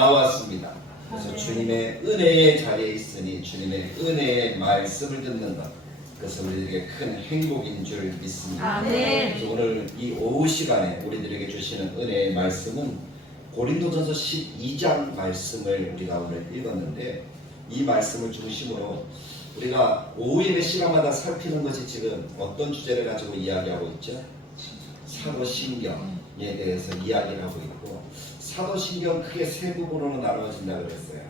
나왔습니다. 그래서 주님의 은혜의 자리에 있으니 주님의 은혜의 말씀을 듣는 것, 그것은 우리들에게 큰 행복인 줄 믿습니다. 그래서 오늘 이 오후 시간에 우리들에게 주시는 은혜의 말씀은 고린도전서 12장 말씀을 우리가 오늘 읽었는데, 이 말씀을 중심으로 우리가 오후 예배 시간마다 살피는 것이 지금 어떤 주제를 가지고 이야기하고 있죠? 사도신경에 대해서 이야기를 하고 있고, 사도신경 크게 세 부분으로 나누어진다고 그랬어요.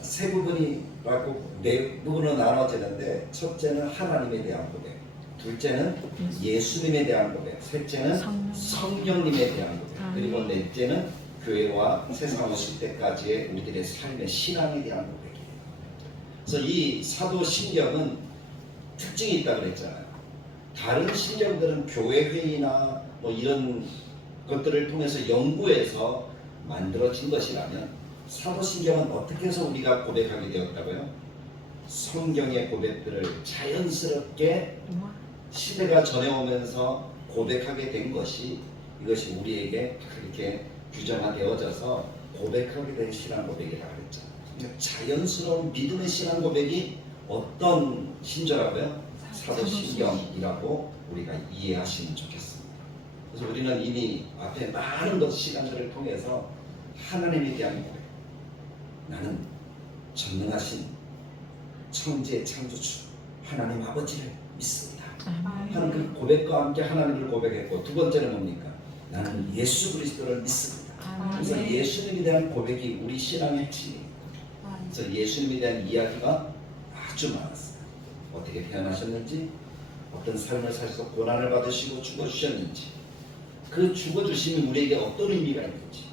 세 부분이라고 네 부분으로 나눠지는데, 첫째는 하나님에 대한 고백, 둘째는 예수님에 대한 고백, 셋째는 성령님에 대한 고백, 그리고 넷째는 교회와 세상 오실 때까지의 우리들의 삶의 신앙에 대한 고백이에요. 그래서 이 사도신경은 특징이 있다고 그랬잖아요. 다른 신경들은 교회 회의나 뭐 이런 것들을 통해서 연구해서 만들어진 것이라면, 사도신경은 어떻게 해서 우리가 고백하게 되었다고요? 성경의 고백들을 자연스럽게 시대가 전해오면서 고백하게 된 것이, 이것이 우리에게 그렇게 규정화되어져서 고백하게 된 신앙 고백이라고 했죠. 자연스러운 믿음의 신앙 고백이 어떤 신조라고요? 사도신경이라고 우리가 이해하시면 좋겠습니다. 그래서 우리는 이미 앞에 많은 시간들을 통해서 하나님에 대한 고백, 나는 전능하신 천지의 창조주 하나님 아버지를 믿습니다 하는 그 고백과 함께 하나님을 고백했고, 두 번째는 뭡니까? 나는 예수 그리스도를 믿습니다. 그래서 예수님에 대한 고백이 우리 신앙의 핵심입니다. 그래서 예수님에 대한 이야기가 아주 많았어요. 어떻게 태어나셨는지, 어떤 삶을 사셔서 고난을 받으시고 죽어주셨는지, 그 죽어주심이 우리에게 어떤 의미가 있는지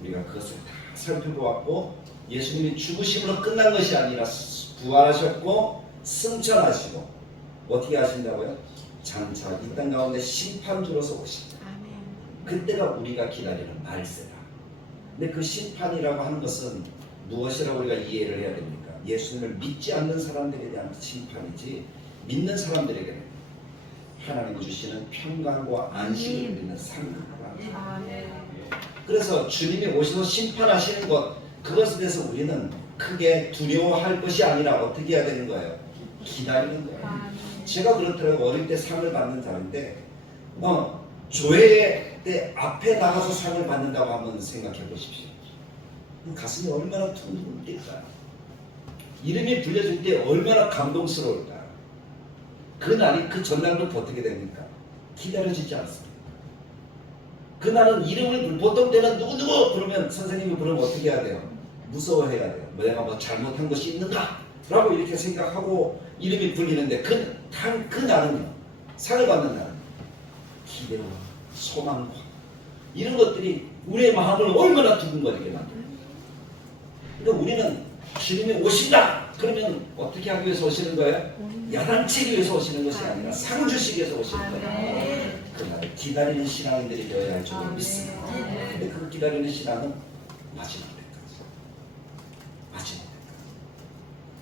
우리가 그것을 다 살펴보았고, 예수님이 죽으심으로 끝난 것이 아니라 부활하셨고 승천하시고 어떻게 하신다고요? 장차 이 땅 가운데 심판주로서 오십니다. 그때가 우리가 기다리는 말세다. 근데 그 심판이라고 하는 것은 무엇이라고 우리가 이해를 해야 됩니까? 예수님을 믿지 않는 사람들에 대한 심판이지, 믿는 사람들에게는 하나님이 주시는 평강과 안식을 누리는 상급입니다. 그래서 주님이 오셔서 심판하시는 것, 그것에 대해서 우리는 크게 두려워할 것이 아니라 어떻게 해야 되는 거예요? 기다리는 거예요. 제가 그렇더라고요. 어릴 때 상을 받는 사람인데, 조회 때 앞에 나가서 상을 받는다고 한번 생각해 보십시오. 가슴이 얼마나 퉁퉁 뛸까요? 이름이 불려질 때 얼마나 감동스러울까요? 그날이, 그 전날부터 어떻게 됩니까? 기다려지지 않습니다. 그날은 이름을, 보통 때는 누구누구 그러면 선생님이 부르면 어떻게 해야 돼요? 무서워해야 돼요. 내가 뭐 잘못한 것이 있는가? 라고 이렇게 생각하고 이름이 불리는데, 그 날은요, 상을 받는 날은 기대와 소망과 이런 것들이 우리의 마음을 얼마나 두근거리게 만들어요. 그러니까 우리는 주님이 오신다 그러면 어떻게 하기 위해서 오시는 거예요? 야단치기 위해서 오시는 것이 아니라 상 주시기 위해서 오시는 거예요. 그날을 기다리는 신앙인들이 되어야 할 줄을 믿습니다. 근데 그 기다리는 신앙은 마지막 때까지, 마지막 때까지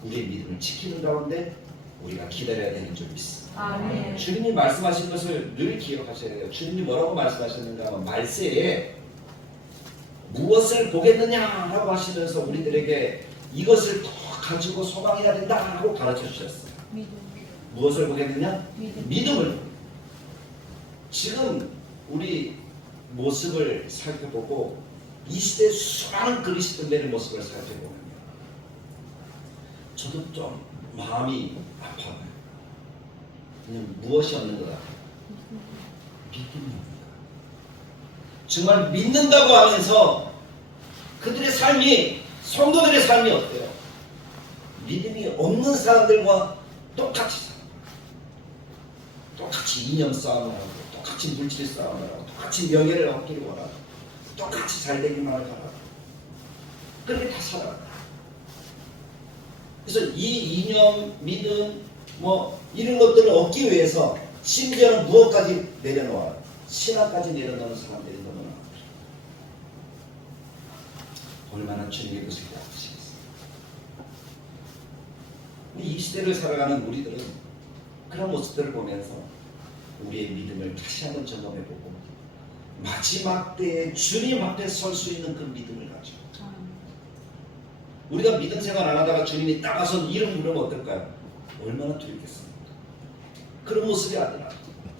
우리의 믿음을 지키는 가운데 우리가 기다려야 되는 줄 믿습니다. 주님이 말씀하신 것을 늘 기억하셔야 돼요. 주님이 뭐라고 말씀하셨는가 하면, 말세에 무엇을 보겠느냐라고 하시면서 우리들에게 이것을 더 가지고 소망해야 된다고 가르쳐 주셨어요. 무엇을 보겠느냐? 믿음을. 지금 우리 모습을 살펴보고 이 시대의 수많은 그리스도인들의 모습을 살펴보면 저도 좀 마음이 아파요. 그냥 무엇이 없는 것 같아요. 믿음이 없는 것 같아요. 정말 믿는다고 하면서 그들의 삶이, 성도들의 삶이 어때요? 믿음이 없는 사람들과 똑같이 살아요. 똑같이 이념 싸움을 하고, 똑같이 물질 싸움을 하고, 똑같이 명예를 얻기를 원하고, 똑같이 잘 되기만 하고, 그렇게 다 살아요. 그래서 이 이념, 믿음, 뭐 이런 것들을 얻기 위해서 심지어는 무엇까지 내려놓아요? 신앙까지 내려놓는 사람들이 너무나 많아요. 얼마나 주님의 것을 기다리시겠어요. 이 시대를 살아가는 우리들은 그런 모습들을 보면서 우리의 믿음을 다시 한번 점검해보고, 마지막 때에 주님 앞에 설 수 있는 그 믿음을 가지고 우리가 믿음 생활 안 하다가 주님이 딱 와서 이름 부르면 어떨까요? 얼마나 두렵겠습니까? 그런 모습이 아니라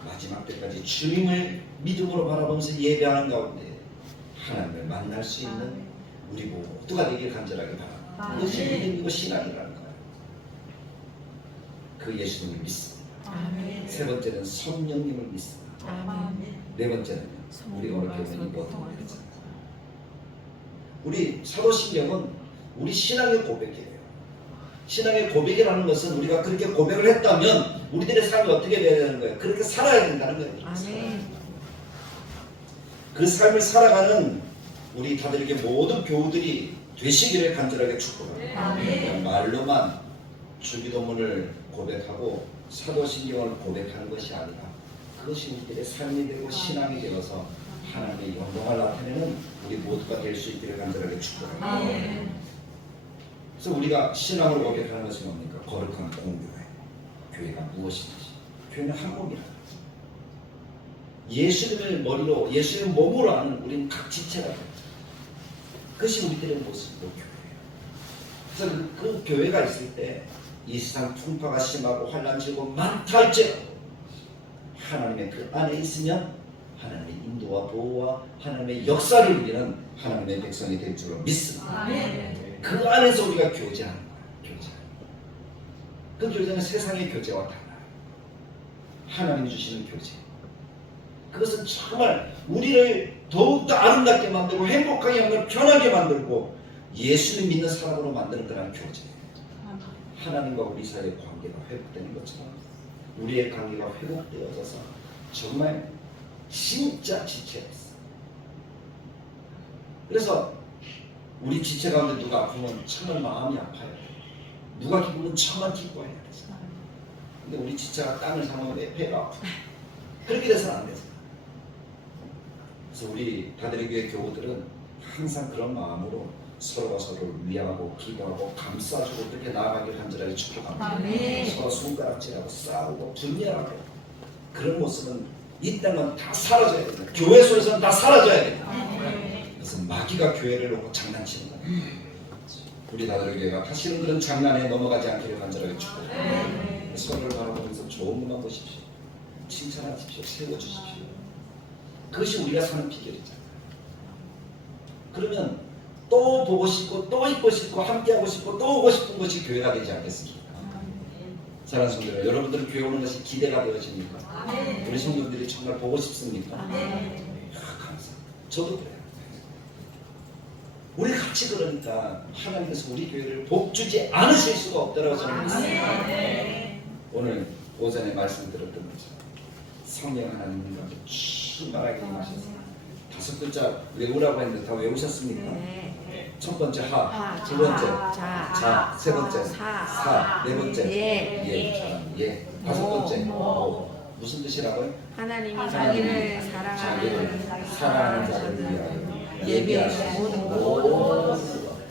마지막 때까지 주님을 믿음으로 바라보면서 예배하는 가운데 하나님을 만날 수 있는 우리 모두가 되길 간절하게 바랍니다. 이것이 믿음이고 신앙이라는 거예요. 그 예수님을 믿습니다. 아멘. 세 번째는 성령님을 믿습니다. 아멘. 네 번째는 우리가 오늘 배우는 이 모든 것이잖아요. 우리 사도신경은 우리 신앙의 고백이에요. 신앙의 고백이라는 것은 우리가 그렇게 고백을 했다면 우리들의 삶이 어떻게 돼야 되는 거예요? 그렇게 살아야 된다는 거예요. 아멘. 그 삶을 살아가는 우리 다들에게 모든 교우들이 되시기를 간절하게 축복합니다. 아멘. 말로만 주기도문을 고백하고 사도신경을 고백하는 것이 아니라 그것이 우리들의 삶이 되고 신앙이 되어서 하나님의 영광을 나타내는 우리 모두가 될 수 있기를 간절하게 축복합니다. 아멘. 그래서 우리가 신앙을 고백하는 것이 뭡니까? 거룩한 공교회. 교회가 무엇인지. 교회는 한 몸이라. 예수님을 머리로, 예수님을 몸으로 아는 우리는 각 지체라고. 그것이 우리들의 모습이고 교회예요. 그래서 그 교회가 있을 때 이 세상 풍파가 심하고 환난지고 많다 할지라도 하나님의 그 안에 있으면 하나님의 인도와 보호와 하나님의 역사를 누리는 하나님의 백성이 될 줄로 믿습니다. 아멘. 그 안에서 우리가 교제하는 거예요. 교제. 그 교제는 세상의 교제와 달라요. 하나님이 주시는 교제. 그것은 정말 우리를 더욱더 아름답게 만들고 행복하게 만들고 편하게 만들고 예수님 믿는 사람으로 만드는 그런 교제예요. 하나님과 우리 사이의 관계가 회복되는 것처럼 우리의 관계가 회복되어져서 정말 진짜 지체였어. 그래서 우리 지체 가운데 누가 아프면 정말 마음이 아파요. 누가 기쁘면 정말 기뻐해야 되잖아. 근데 우리 지체가 땅을 상하면 내 배가 아프다. 그렇게 돼서는 안 되잖아. 그래서 우리 다들의 교회 교우들은 항상 그런 마음으로 서로가 서로를 위하고 기도하고 감싸주고 그렇게 나아가길 간절하게 축복합니다. 아멘. 서로 손가락질하고 싸우고 분열하고 그런 모습은 이 땅은 다 사라져야 됩니다. 교회 속에서는 다 사라져야 됩니다. 그래서 마귀가 교회를 놓고 장난치는 거예요. 우리 다들의 교회가 다시는 그런 장난에 넘어가지 않기를 간절하게 축복합니다. 서로를 바라보면서 좋은 것만 보십시오. 칭찬하십시오. 세워주십시오. 그것이 우리가 사는 비결이잖아요. 그러면 또 보고 싶고 또 있고 싶고 함께하고 싶고 또 오고 싶은 것이 교회가 되지 않겠습니까? 사랑하는 성도들, 여러분들은 교회 오는 것이 기대가 되어집니까? 우리 성도들이 정말 보고 싶습니까? 감사합니다. 저도 그래요. 우리 같이 그러니까 하나님께서 우리 교회를 복주지 않으실 수가 없다고 저는 믿습니다. 오늘 오전에 말씀 들었던 것처럼 성령 하나님과 충만하게 임하셔서 5글자 외우라고 했는데 다 외우셨습니까? 첫 번째 하, 두 번째 자, 세 번째 사, 네 번째 예, 다섯 번째 무슨 뜻이라고요? 하나님이 자기를 자기를 사랑하는 사랑하는 자를 위하여 예비하시는 모든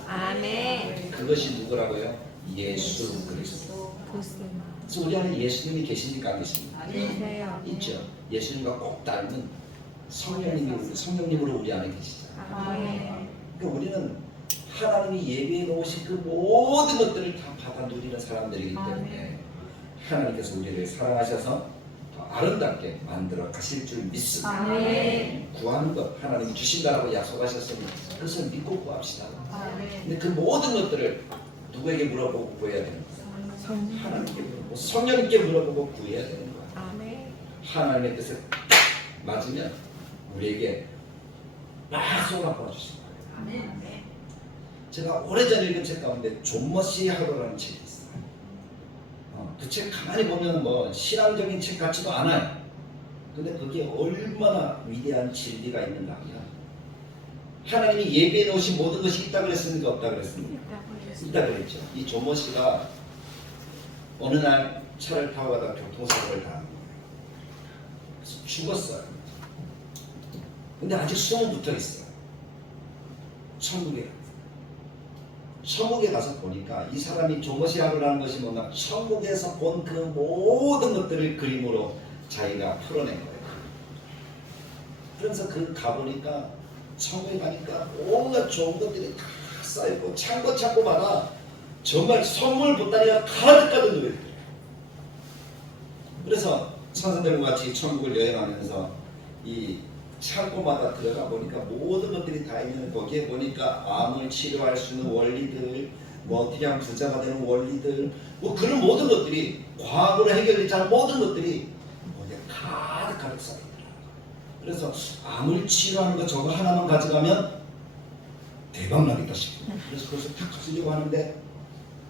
아멘. 그것이 누구라고요? 예수 그리스도. 그래서 우리 안에 예수님이 계십니까? 안 계십니까? 계세요. 있죠. 예수님과 꼭 닮은 성령님으로 우리 안에 계시잖아요. 아멘. 그러니까 우리는 하나님이 예비해 놓으신 그 모든 것들을 다 받아 누리는 사람들이기 때문에 하나님께서 우리를 사랑하셔서 더 아름답게 만들어 가실 줄 믿습니다. 아멘. 구하는 것 하나님이 주신다라고 약속하셨으니 그것을 믿고 구합시다. 아멘. 근데 그 모든 것들을 누구에게 물어보고 구해야 되는 거예요? 하나님께 물어보고 성령님께 물어보고 구해야 되는 거예요. 아멘. 하나님의 뜻에 맞으면 우리에게 막 쏟아부어 주실 거예요. 제가 오래전에 읽은 책 가운데 존 머시 하더라는 책이 있어요. 그 책 가만히 보면 뭐 신앙적인 책 같지도 않아요. 근데 그게 얼마나 위대한 진리가 있는가 하면 하나님이 예배해 놓으신 모든 것이 있다 그랬습니까? 없다 그랬습니까? 있다 그랬죠. 이 존 머시가 어느 날 차를 타고 가다가 교통사고를 당한 거예요. 그래서 죽었어요. 근데 아직 숨은 붙어 있어요. 천국에 가서 보니까 이 사람이 조머시아루라는 것이 뭔가 천국에서 본 그 모든 것들을 그림으로 자기가 풀어낸 거예요. 그래서 그 가보니까 천국에 가니까 온갖 좋은 것들이 다 쌓여있고 창고마다 정말 선물 보따리가 가득가득 놓여있더래요. 그래서 천사들과 같이 천국을 여행하면서 이 창고마다 들어가 보니까 모든 것들이 다 있는, 거기에 보니까 암을 치료할 수 있는 원리들, 뭐 어떻게 하면 부자가 되는 원리들, 뭐 그런 모든 것들이, 과거로 해결되지 않은 모든 것들이 거기에 가득 쌓여있더라. 그래서 암을 치료하는 거 저거 하나만 가져가면 대박 나겠다 싶어요. 그래서 그것을 탁 가지려고 하는데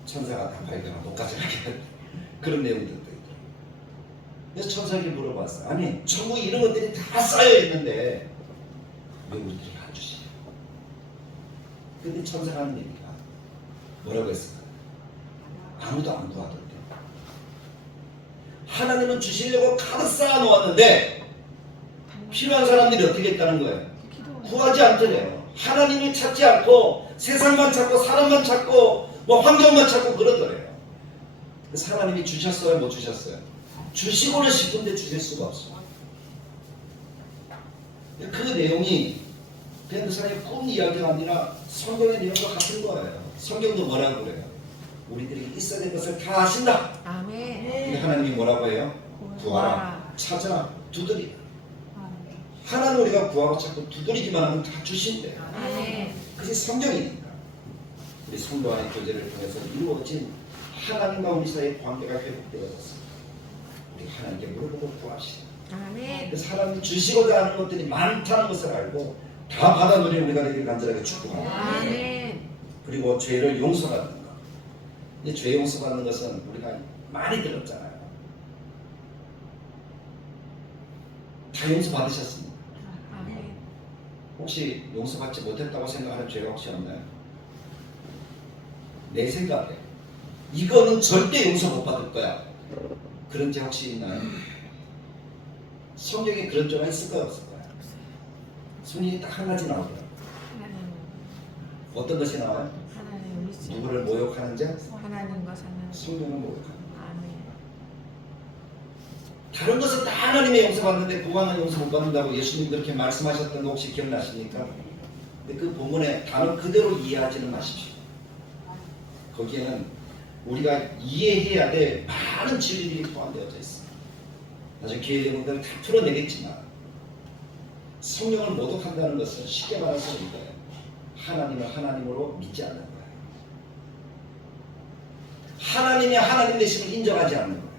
천사가 다 발견하고 못 가져가게 하는 그런 내용들도 있더라고요. 그래서 천사에게 물어봤어요. 아니 천국에 이런 것들이 다 쌓여있는데 왜 우리들이 안 주시냐. 근데 천사가 하는 얘기가 뭐라고 했을까요? 아무도 안 구하던데. 하나님은 주시려고 가득 쌓아 놓았는데 필요한 사람들이 어떻게 했다는 거예요? 구하지 않더래요. 하나님을 찾지 않고 세상만 찾고 사람만 찾고 뭐 환경만 찾고 그러더래요. 그래서 하나님이 주셨어요? 못 주셨어요? 주시고는 싶은데 주실 수가 없어요. 그 내용이 그냥 그 사람의 꿈 이야기가 아니라 성경의 내용과 같은 거예요. 성경도 뭐라고 그래요? 우리들에게 있어야 될 것을 다 아신다. 아멘. 근데 하나님이 뭐라고 해요? 구하라, 찾아, 두드리라. 하나는 우리가 구하고 찾고 두드리기만 하면 다 주신대요. 아멘. 그게 성경이니까. 우리 성도와의 교제를 통해서 이루어진 하나님과 우리 사이의 관계가 회복되어졌습니다. 우리 하나님께 물어보고 구합시다. 아멘. 그래서 하나님 주시고자 하는 것들이 많다는 것을 알고 다 받아 누리는 우리가 되길 간절하게 축복합니다. 아멘. 그리고 죄를 용서받는 것. 이 죄 용서받는 것은 우리가 많이 들었잖아요. 다 용서받으셨습니까? 아멘. 혹시 용서받지 못했다고 생각하는 죄가 혹시 없나요? 내 생각에 이거는 절대 용서 못 받을 거야. 그런 죄 혹시 있나요? 성경에 그런 죄가 있을까요? 없을까요? 순위 딱 한 가지 나오더라고요. 하나님. 어떤 것이 나와요? 하나님 믿으시. 누구를 모욕하는 죄? 하나님과 사는. 성령을 모욕하는 죄. 아멘. 다른 것은 다 하나님의 용서받는데 그거 하나 용서 못 받는다고 예수님 그렇게 말씀하셨던 거 혹시 기억나십니까? 근데 그 본문의 단어 그대로 이해하지는 마십시오. 거기에는 우리가 이해해야 될 많은 진리들이 포함되어져 있습니다. 나중에 기회 되면 그걸 다 풀어내겠지만 성령을 모독한다는 것은 쉽게 말해서 이거예요. 하나님을 하나님으로 믿지 않는 거예요. 하나님이 하나님 되심을 인정하지 않는 거예요.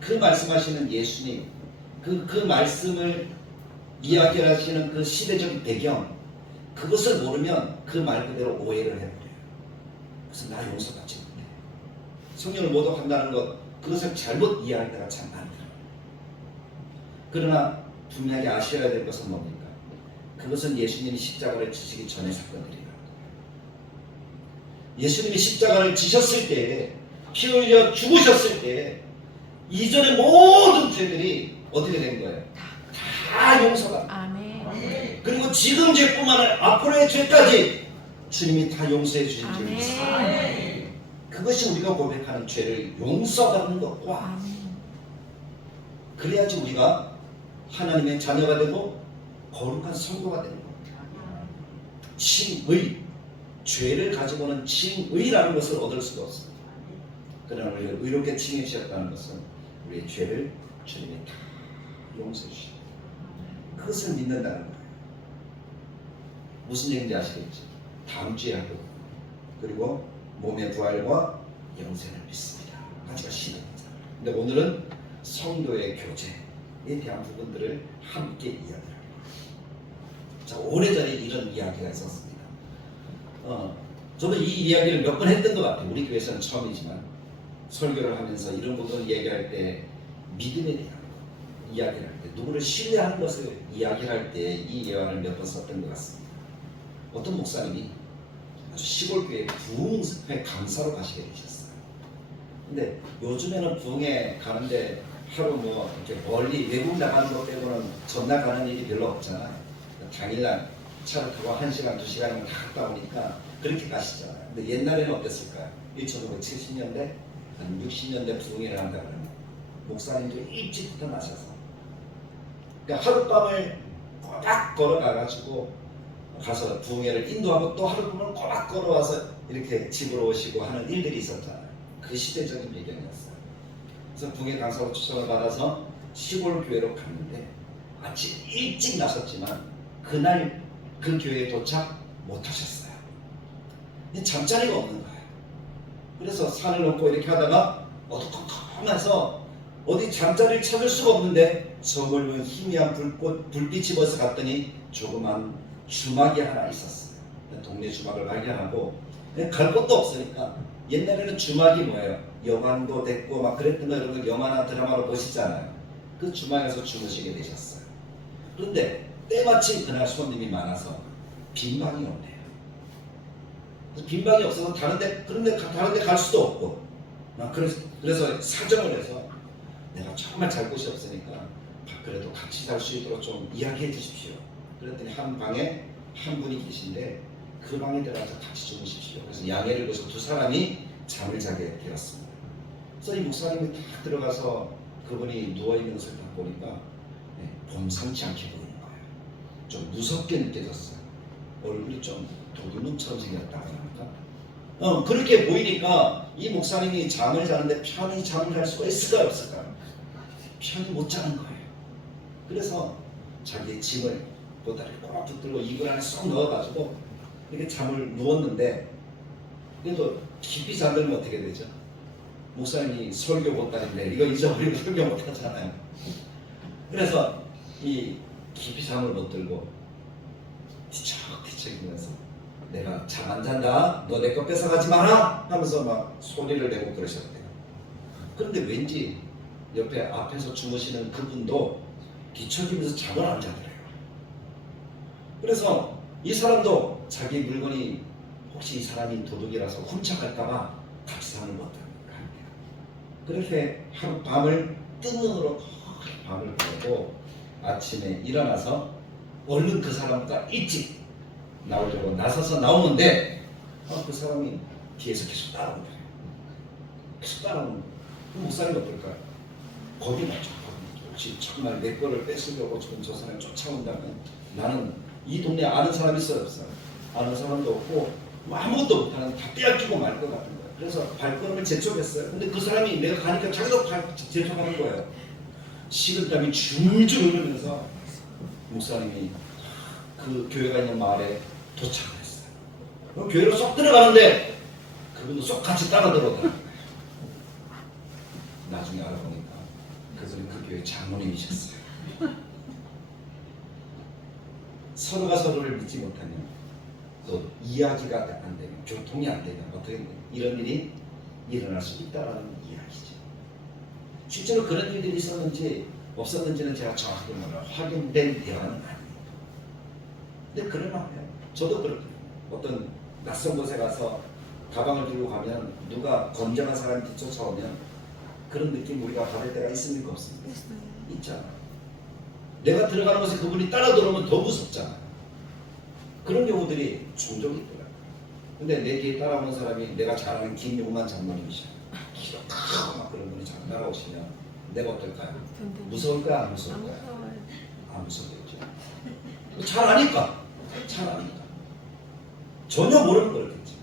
그 말씀하시는 예수님, 그 말씀을 이야기하시는 그 시대적 배경, 그것을 모르면 그 말 그대로 오해를 해버려요. 그래서 나 용서받지 못해. 성령을 모독한다는 것, 그것을 잘못 이해할 때가 참 많더라고요. 그러나 분명히 아셔야 될 것은 뭡니까? 그것은 예수님이 십자가를 지시기 전의 사건들이라. 예수님이 십자가를 지셨을 때, 피 흘려 죽으셨을 때 이전의 모든 죄들이 어떻게 된 거예요? 다 용서가. 아멘. 그리고 지금 죄뿐만 아니라 앞으로의 죄까지 주님이 다 용서해 주신 줄을 아멘. 믿습니다. 그것이 우리가 고백하는 죄를 용서받는 것과 아멘. 그래야지 우리가 하나님의 자녀가 되고 거룩한 성도가 되는 겁니다. 칭의, 죄를 가지고는 칭의라는 것을 얻을 수가 없습니다. 그러나 우리가 의롭게 칭해 주셨다는 것은 우리의 죄를 주님이 다 용서해 주십니다. 그것을 믿는다는 거예요. 무슨 얘기인지 아시겠죠? 다음 주에 하고 그리고 몸의 부활과 영생을 믿습니다. 가지가 신앙입니다. 근데 오늘은 성도의 교제에 대한 부분들을 함께 이야기를 합니다. 자, 오래전에 이런 이야기가 있었습니다. 저도 이 이야기를 몇 번 했던 것 같아요. 우리 교회에서는 처음이지만 설교를 하면서 이런 부분을 얘기할 때 믿음에 대한 것, 이야기를 할 때 누구를 신뢰하는 것을 이야기할 때 이 예화를 몇 번 썼던 것 같습니다. 어떤 목사님이 아주 시골 교회 부흥회 강사로 가시게 되셨어요. 근데 요즘에는 부흥회 가는데 하루 뭐 이렇게 멀리 외국 나가는 것 빼고는 전날 가는 일이 별로 없잖아요. 당일날 차를 타고 1시간, 2시간이면 다 갔다 오니까 그렇게 가시잖아요. 근데 옛날에는 어땠을까요? 1970년대, 한 60년대 부흥회를 한다 그러면 목사님들이 일찍부터 나셔서 그러니까 하룻밤을 꼬박 걸어가가지고 가서 부흥회를 인도하고 또 하룻밤을 꼬박 걸어와서 이렇게 집으로 오시고 하는 일들이 있었잖아요. 그 시대적인 배경이었어요. 그래서 부흥회 강사로 초청을 받아서 시골 교회로 갔는데 아침 일찍 나섰지만 그날 그 교회에 도착 못하셨어요. 잠자리가 없는 거예요. 그래서 산을 넘고 이렇게 하다가 어두컴컴해서 어디 잠자리를 찾을 수가 없는데 저 멀은 희미한 불빛이 벌써 갔더니 조그만 주막이 하나 있었어요. 동네 주막을 발견하고 갈 곳도 없으니까 옛날에는 주막이 뭐예요? 여관도 됐고 막 그랬던 거 여러분 영화나 드라마로 보시잖아요. 그 주막에서 주무시게 되셨어요. 그런데 때마침 그날 손님이 많아서 빈 방이 없네요. 빈 방이 없어서 그런데 다른 데 갈 수도 없고 그래서 사정을 해서 내가 정말 잘 곳이 없으니까 그래도 같이 살 수 있도록 좀 이야기해 주십시오. 그랬더니 한 방에 한 분이 계신데 그 방에 들어가서 같이 주무십시오. 그래서 양해를 줘서 두 사람이 잠을 자게 되었습니다. 그래서 이 목사님이 딱 들어가서 그분이 누워있는 것을 딱 보니까 범상치 않게 보이는 거예요. 좀 무섭게 느껴졌어요. 얼굴이 좀 도둑놈처럼 생겼다고 합니까? 그렇게 보이니까 이 목사님이 잠을 자는데 편히 잠을 잘 수가 있을까요 없을까요? 편히 못 자는 거예요. 그래서 자기의 짐을 보다리 꼭 붙들고 이불 안에 쏙 넣어가지고 이렇게 잠을 누웠는데 그래도 깊이 잠들면 어떻게 되죠? 목사님이 설교 보따리인데 이거 잊어버리고 설교 못하잖아요. 그래서 이 깊이 잠을 못 들고 뒤척뒤척이면서 내가 잠 안 잔다, 너 내 거 뺏어가지 마라 하면서 막 소리를 내고 그러셨대요. 그런데 왠지 옆에 앞에서 주무시는 그분도 뒤척이면서 잠을 안 자더래요. 그래서 이 사람도 자기 물건이 혹시 이 사람이 도둑이라서 훔쳐갈까봐 같이 잠을 못 합니다. 그렇게 하루 밤을 뜬 눈으로 밤을 보고 아침에 일어나서 얼른 그 사람보다 일찍 나오려고 나서서 나오는데 그 사람이 뒤에서 계속 따라오는 거예요. 계속 따라오는 거예요. 목사님 어떨까요? 겁이 나죠. 혹시 정말 내 거를 뺏으려고 지금 저 사람이 쫓아온다면 나는 이 동네에 아는 사람이 있어요 없어요? 아는 사람도 없고 뭐 아무것도 못하는 다 빼앗기고 말 것 같은 거예요. 그래서 발걸음을 재촉했어요. 근데 그 사람이 내가 가니까 자기도 재촉하는 거예요. 식은땀이 줄줄 흐르면서 목사님이 그 교회가 있는 마을에 도착을 했어요. 그럼 교회로 쏙 들어가는데 그분도 쏙 같이 따라 들어오더라고요. 나중에 알아보니까 그분이 그 교회 장로님이셨어요. 서로가 서로를 믿지 못하면 또 이야기가 안 되면 교통이 안 되면 어떻게 이런 일이 일어날 수 있다는 이야기죠. 실제로 그런 일들이 있었는지 없었는지는 제가 정확히 몰라요. 확인된 대화는 아닙니다. 근데 그럴만해요. 저도 그렇거든요. 어떤 낯선 곳에 가서 가방을 들고 가면 누가 건장한 사람이 뒤쫓아오면 그런 느낌 우리가 받을 때가 있습니까 없습니까? 있잖아요. 내가 들어가는 곳에 그분이 따라 들어오면 더 무섭잖아요. 그런 경우들이 종종 있더라고요. 근데 내 뒤에 따라오는 사람이 내가 잘 아는 김용만 장로님이셔. 기록하고 막 그런 분이 자꾸 따라오시면 내가 어떨까요? 무서울까 안 무서울까요? 안 무섭겠죠. 잘 아니까. 전혀 모르는 거겠지.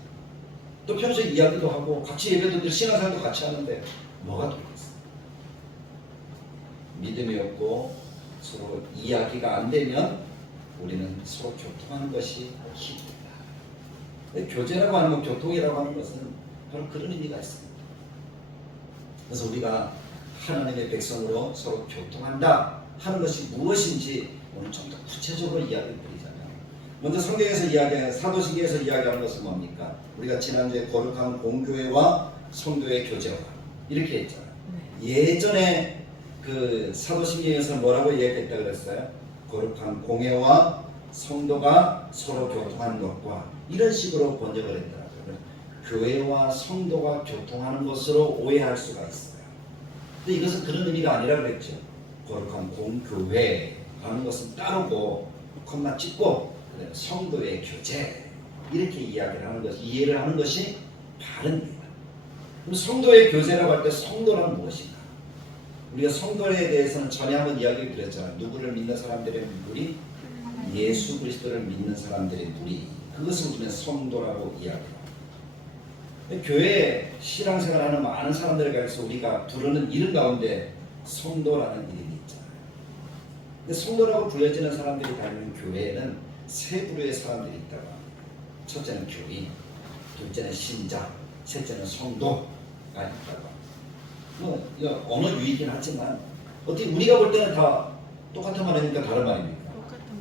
또 평소에 이야기도 하고 같이 예배도 신앙생활도 같이 하는데 뭐가 되겠어? 믿음이 없고 서로 이야기가 안 되면 우리는 서로 교통하는 것이 힘들다. 교제라고 하는 것, 교통이라고 하는 것은 바로 그런 의미가 있습니다. 그래서 우리가 하나님의 백성으로 서로 교통한다 하는 것이 무엇인지 오늘 좀 더 구체적으로 이야기를 드리자면, 먼저 성경에서 이야기하는 사도신경에서 이야기하는 것은 뭡니까? 우리가 지난주에 거룩한 공교회와 성도의 교제와 이렇게 했잖아요. 예전에 그 사도신경에서 뭐라고 이야기했다 그랬어요? 거룩한 공회와 성도가 서로 교통하는 것과 이런 식으로 번역을 했더라고요. 교회와 성도가 교통하는 것으로 오해할 수가 있어요. 근데 이것은 그런 의미가 아니라 그랬죠. 거룩한 공교회 하는 것은 따르고 콤마 찍고 성도의 교제 이렇게 이야기를 하는 것, 이해를 하는 것이 바릅니다. 그럼 성도의 교제라고 할 때 성도란 무엇인가? 우리가 성도에 대해서는 전에 한번 이야기를 드렸잖아요. 누구를 믿는 사람들의 무리? 예수 그리스도를 믿는 사람들의 무리. 그것을 우리는 성도라고 이야기합니다. 교회에 신앙생활하는 많은 사람들에 관해서 우리가 부르는 이름 가운데 성도라는 이름이 있잖아요. 근데 성도라고 불려지는 사람들이 다니는 교회에는 세 부류의 사람들이 있다고 합니다. 첫째는 교인, 둘째는 신자, 셋째는 성도가 있다고 합니다. 뭐 이거 언어 유이긴 하지만 어떻게 우리가 볼 때는 다 똑같은 말이니까 다른 말입니까?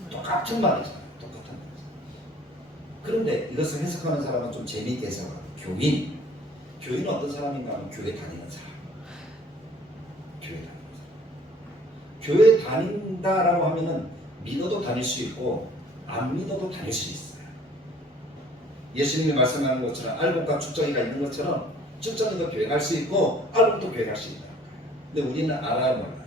똑같은 말이잖아요. 똑같은 말이잖아요. 그런데 이것을 해석하는 사람은 좀 재미있게 해석합니다. 교인. 교인은 어떤 사람인가 하면 교회 다니는 사람. 교회 다니는 사람. 교회 다닌다라고 하면은 믿어도 다닐 수 있고 안 믿어도 다닐 수 있어요. 예수님이 말씀하는 것처럼 알곡과 쭉정이가 있는 것처럼 쭉정이도 교회 갈 수 있고 알곡도 교회 갈 수 있다. 근데 우리는 알아요, 몰라요?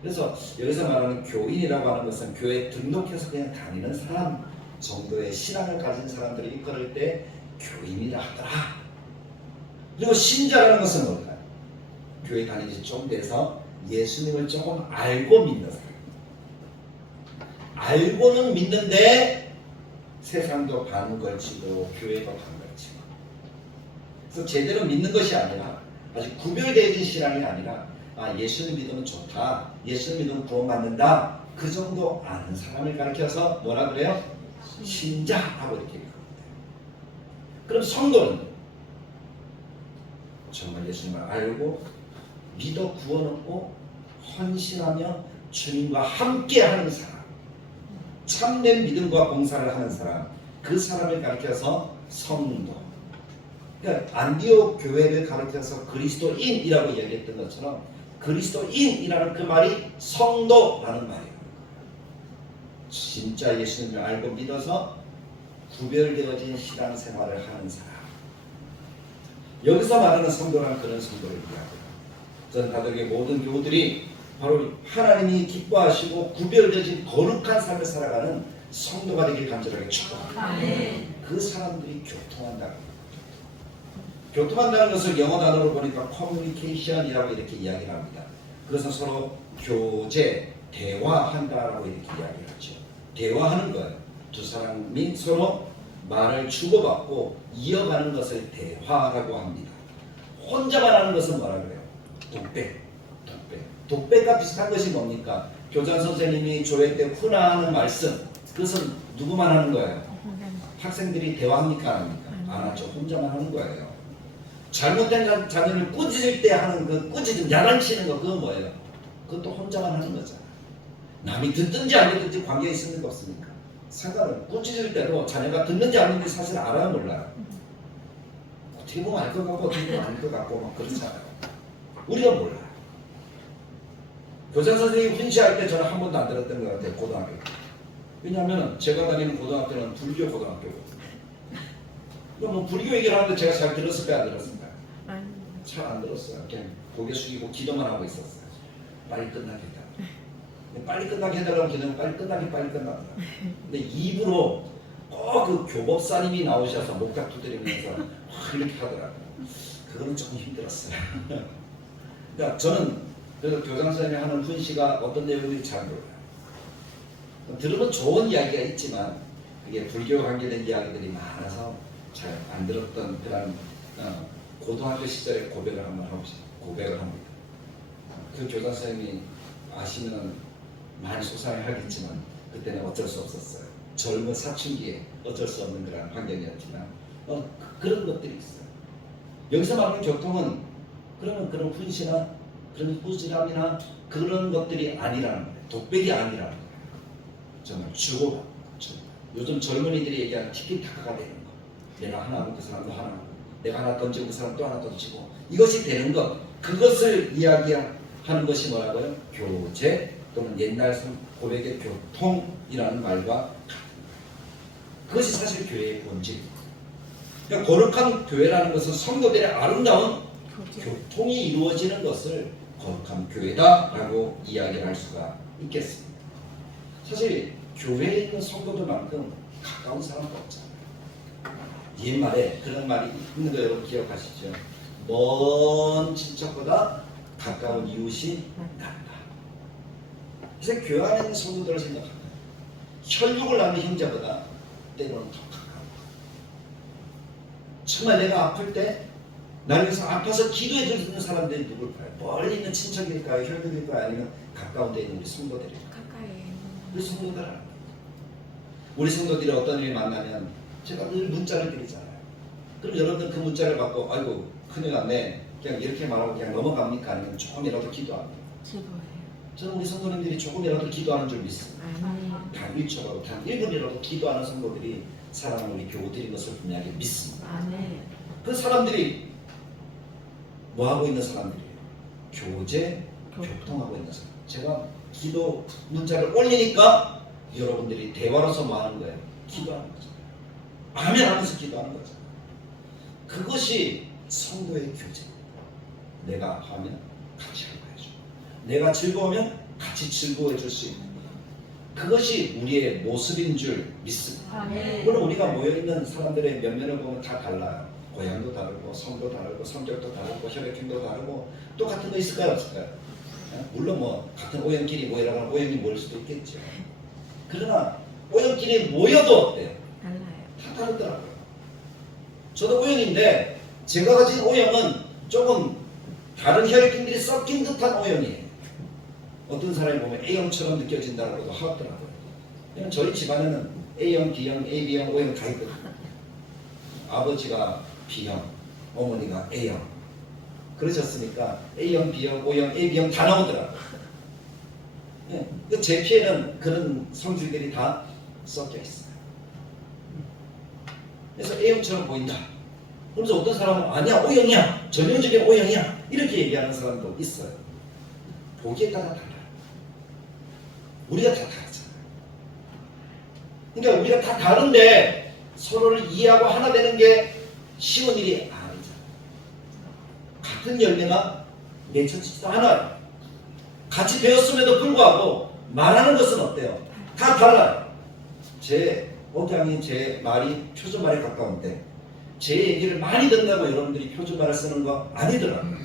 그래서 여기서 말하는 교인이라고 하는 것은 교회에 등록해서 그냥 다니는 사람 정도의 신앙을 가진 사람들이 일컬을 때 교인이라 하더라. 그리고 신자라는 것은 뭘까요? 교회 다니는 지 좀 돼서 예수님을 조금 알고 믿는 사람. 알고는 믿는데 세상도 반 걸치고 교회도 반 걸치고. 그래서 제대로 믿는 것이 아니라 아직 구별되어진 신앙이 아니라 예수님 믿으면 좋다. 예수님 믿으면 구원받는다. 그 정도 아는 사람을 가르쳐서 뭐라 그래요? 신자하고 이렇게 얘기합니다. 그럼 성도는 정말 예수님을 알고 믿어 구원 얻고 헌신하며 주님과 함께하는 사람, 참된 믿음과 봉사를 하는 사람, 그 사람을 가르쳐서 성도. 그러니까 안디옥 교회를 가르쳐서 그리스도인이라고 이야기했던 것처럼 그리스도인이라는 그 말이 성도라는 말이에요. 진짜 예수님을 알고 믿어서 구별되어진 신앙생활을 하는 사람. 여기서 말하는 성도란 그런 성도를 이야기합니다. 저는 다들 모든 교우들이 바로 하나님이 기뻐하시고 구별되어진 거룩한 삶을 살아가는 성도가 되길 간절하게 축복합니다. 그 사람들이 교통한다는 거예요. 교통한다는 것을 영어 단어로 보니까 커뮤니케이션이라고 이렇게 이야기를 합니다. 그것은 서로 교제, 대화한다라고 이렇게 이야기를 하죠. 대화하는 거예요. 두 사람이 서로 말을 주고받고 이어가는 것을 대화라고 합니다. 혼자만 하는 것은 뭐라 그래요? 독백과 비슷한 것이 뭡니까? 교장 선생님이 조회 때 훈화하는 말씀, 그것은 누구만 하는 거예요? 학생들이 대화합니까? 안 합니까? 안 하죠. 혼자만 하는 거예요. 잘못된 자녀를 꾸짖을 때 하는 그 꾸짖음, 야단치는 거, 그건 뭐예요? 그것도 혼자만 하는 거잖아요. 남이 듣든지 안 듣든지 관계 있습니까? 없습니까? 상관은 꾸짖을 때도 자녀가 듣는지 안 듣는지 사실 알아요, 몰라요? 어떻게 보면 알 것 같고 어떻게 보면 아닐 것 같고 막 그렇잖아요. 우리가 몰라요. 교장 선생님이 훈시할 때 저는 한 번도 안 들었던 것 같아요. 고등학교. 왜냐하면 제가 다니는 고등학교는 불교 고등학교거든요. 뭐 불교 얘기를 하는데 제가 잘 들었을까요? 안 들었을까요? 잘 안 들었어요. 그냥 고개 숙이고 기도만 하고 있었어요. 빨리 끝나게 해달라고. 빨리 끝나게 해달라고 기도하면 빨리 끝나더라고요. 근데 입으로 꼭 그 교법사님이 나오셔서 목각 두드리면서 이렇게 하더라고요. 그거는 조금 힘들었어요. 그러니까 저는 그래서 교장 선생님이 하는 훈시가 어떤 내용인지 잘 몰라요. 들으면 좋은 이야기가 있지만 그게 불교 관계된 이야기들이 많아서 잘 안 들었던 그런 고등학교 시절에 고백을 한번 고백을 합니다. 그 교장 선생님이 아시면 많이 속상해하겠지만 그때는 어쩔 수 없었어요. 젊은 사춘기에 어쩔 수 없는 그런 환경이었지만 그런 것들이 있어요. 여기서 말하는 교통은 그러면 그런 훈시나 그런 꾸지람이나 그런 것들이 아니라는 거예요. 독백이 아니라는 거예요. 정말 주고받는 거죠. 요즘 젊은이들이 얘기하는 티키타카가 되는 거. 내가 하나 하면 그 사람도 하나 하고, 내가 하나 던지고 그 사람 또 하나 던지고, 이것이 되는 것, 그것을 이야기하는 것이 뭐라고요? 교제 또는 옛날 고백의 교통이라는 말과 같은 거예요. 그것이 사실 교회의 본질입니다. 그러니까 거룩한 교회라는 것은 성도들의 아름다운 교통이 이루어지는 것을 거룩한 교회다라고 이야기를 할 수가 있겠습니다. 사실 교회에 있는 성도들만큼 가까운 사람도 없잖아요. 옛말에 그런 말이 있는 거 여러분 기억하시죠? 먼 친척보다 가까운 이웃이 낫다. 그래서 교회 안에 있는 성도들을 생각합니다. 혈육을 낳는 형제보다 때로는 더 가까워. 정말 내가 아플 때 나를 위해서 아파서 기도해 주는 사람들이 누굴까요? 멀리 있는 친척일까요? 혈육일까요? 아니면 가까운 데 있는 우리 성도들일까요? 가까이. 우리 성도들 알아요. 우리 성도들이 어떤 일을 만나면 제가 늘 문자를 드리잖아요. 그럼 여러분들 그 문자를 받고 아이고 큰일 났네 그냥 이렇게 말하고 그냥 넘어갑니까? 아니면 조금이라도 기도합니까? 기도해요. 저는 우리 성도님들이 조금이라도 기도하는 줄 믿습니다. 아멘. 단 1초라도 단 1분이라도 기도하는 성도들이 사랑하는 우리 교우들인 것을 분명하게 믿습니다. 아멘. 그 사람들이 뭐 하고 있는 사람들이에요? 교제, 교통하고 있는 사람. 제가 기도 문자를 올리니까 여러분들이 대화로서 뭐 하는 거예요? 기도하는 거죠. 아멘 하면서 기도하는 거죠. 그것이 성도의 교제입니다. 내가 아파하면 같이 아파해줘. 내가 즐거우면 같이 즐거워해 줄 수 있는 것. 그것이 우리의 모습인 줄 믿습니다. 아멘. 물론 우리가 모여있는 사람들의 면면을 보면 다 달라요. 고향도 다르고 성도 다르고 성격도 다르고 혈액형도 다르고 똑같은 거 있을까요? 없을까요? 물론 뭐 같은 오형끼리 모이라고 하면 오형이 모일 수도 있겠죠. 그러나 오형끼리 모여도 어때요? 달라요. 다 다르더라고요. 저도 O형인데 제가 가진 O형은 조금 다른 혈액형들이 섞인 듯한 O형이에요. 어떤 사람이 보면 A형처럼 느껴진다고도 하더라고요. 왜냐면 저희 집안에는 A형, B형, AB형, O형 다 있거든요. 아버지가 B형, 어머니가 A형. 그러셨으니까 A형, B형, O형, AB형 다 나오더라고요. 네. 제 피에는 그런 성질들이 다 섞여 있어요. 그래서 A형처럼 보인다. 그래서 어떤 사람은 아니야 O형이야 전형적인 O형이야 이렇게 얘기하는 사람도 있어요. 보기에 따라 달라요. 우리가 다 다르잖아요. 그러니까 우리가 다 다른데 서로를 이해하고 하나 되는 게 쉬운 일이 아니잖아요. 같은 열매가 맺혀지지도 않아요. 같이 배웠음에도 불구하고 말하는 것은 어때요? 다 달라요. 제 억양이 제 말이 표준말에 가까운데 제 얘기를 많이 듣는다고 여러분들이 표준말을 쓰는 거 아니더라고요.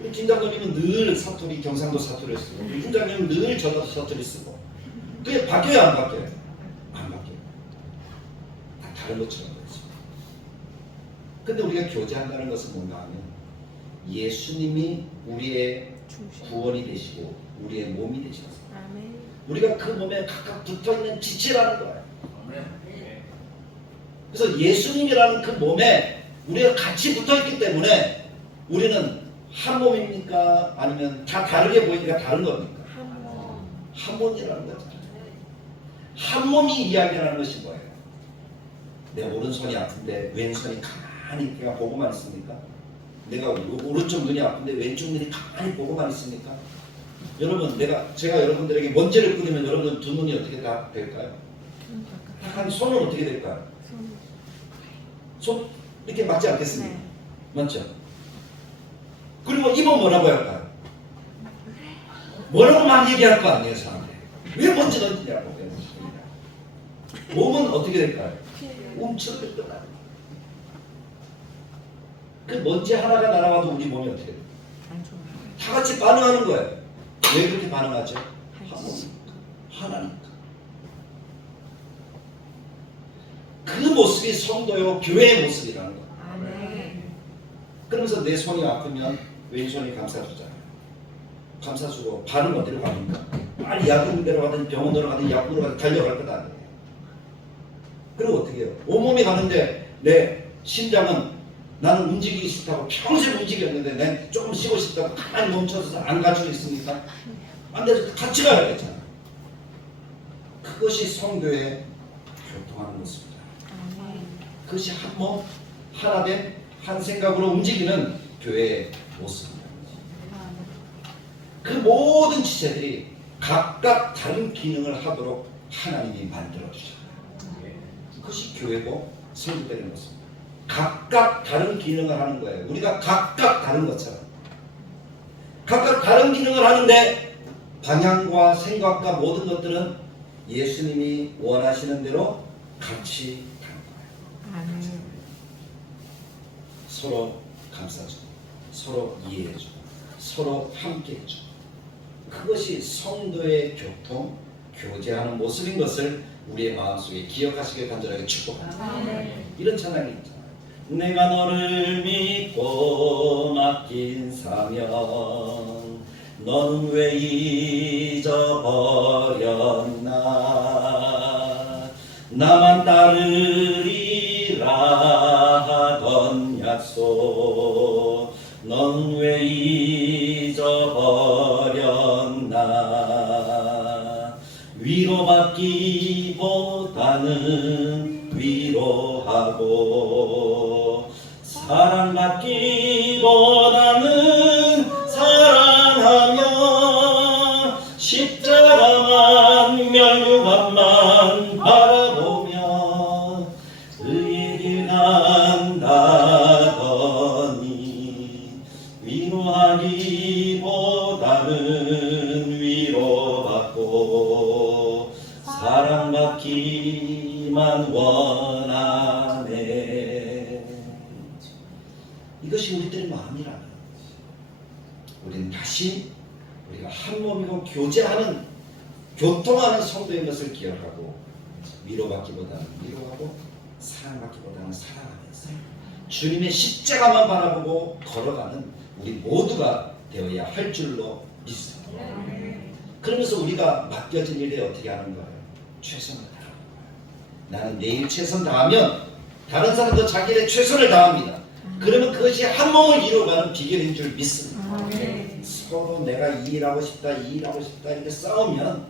우리 김장님은 늘 사투리, 경상도 사투리를 쓰고 우리 김장님은 늘 전라도 사투리 쓰고 그게 바뀌어요 안 바뀌어요? 안 바뀌어요. 다 다른 것처럼 그렇죠. 근데 우리가 교제한다는 것은 뭔가 하면 예수님이 우리의 구원이 되시고 우리의 몸이 되시면서 아멘. 우리가 그 몸에 각각 붙어있는 지체라는 거예요. 그래서 예수님이라는 그 몸에 우리가 같이 붙어있기 때문에 우리는 한 몸입니까? 아니면 다 다르게 보이니까 다른 겁니까? 한 몸이라는 거잖아요. 한 몸이 이야기하는 것이 뭐예요? 내 오른손이 아픈데 왼손이 가만히 그냥 보고만 있습니까? 내가 오른쪽 눈이 아픈데 왼쪽 눈이 가만히 보고만 있습니까? 여러분, 제가 여러분들에게 먼지를 뿌리면 여러분 두 눈이 어떻게 다 될까요? 한 손은 어떻게 될까요? 손 이렇게 맞지 않겠습니까? 네. 맞죠? 그리고 입은 뭐라고 할까요? 뭐라고 막 얘기할 거 아니에요, 사람들. 왜 먼지 던지냐고. 몸은 어떻게 될까요? 움츠러들 거다. 그 먼지 하나가 날아가도 우리 몸이 어떻게 돼요? 안 좋아요. 다 같이 반응하는 거예요. 왜 그렇게 반응하죠? 하나니까. 그 모습이 성도요 교회의 모습이라는 거예요. 아멘. 그러면서 내 손이 아프면 왼손이 감싸주잖아요. 감싸주고 발은 어디로 갑니까? 빨리 약국대로 가든 병원으로 가든 약국으로 가든 달려갈 것 아니에요. 그리고 어떻게 해요? 온몸이 가는데 내 심장은 나는 움직이기 싫다고 평생 움직였는데 난 조금 쉬고 싶다고 가만히 멈춰서 안 갈 수 있습니까? 안 돼서 같이 가야 되잖아. 그것이 성도의 교통하는 모습이다. 아멘. 그것이 한 몸, 하나 된 한 생각으로 움직이는 교회의 모습입니다. 그 모든 지체들이 각각 다른 기능을 하도록 하나님이 만들어 주셨어요. 그것이 교회고 성도들의 모습입니다. 각각 다른 기능을 하는 거예요. 우리가 각각 다른 것처럼. 각각 다른 기능을 하는데 방향과 생각과 모든 것들은 예수님이 원하시는 대로 같이 가는 거예요. 아멘. 서로 감싸주고 서로 이해해주고 서로 함께 해주고 그것이 성도의 교통, 교제하는 모습인 것을 우리의 마음속에 기억하시길 간절하게 축복합니다. 이런 찬양이 있잖아요. 내가 너를 믿고 맡긴 사명 너는 왜 잊어버렸나 나만 따르리라 하던 약속 넌 왜 잊어버렸나 위로받기보다는 위로하고 사랑받기보다는 사랑하며 십자가만 멸류관만 바라보며 의의 길 간다더니 위로하기보다는 위로받고 사랑받기만 원하네. 이것이 우리들의 마음이라면 우리는 다시 우리가 한 몸이고 교제하는 교통하는 성도인 것을 기억하고 위로받기보다는 위로하고 사랑받기보다는 사랑하면서 주님의 십자가만 바라보고 걸어가는 우리 모두가 되어야 할 줄로 믿습니다. 그러면서 우리가 맡겨진 일에 어떻게 하는 거예요? 최선을 다하는 거예요. 나는 내일 최선 다하면 다른 사람도 자기 일에 최선을 다합니다. 그러면 그것이 한 몸을 이루어가는 비결인 줄 믿습니다. 서로 내가 이 일하고 싶다 이 일하고 싶다 이렇게 싸우면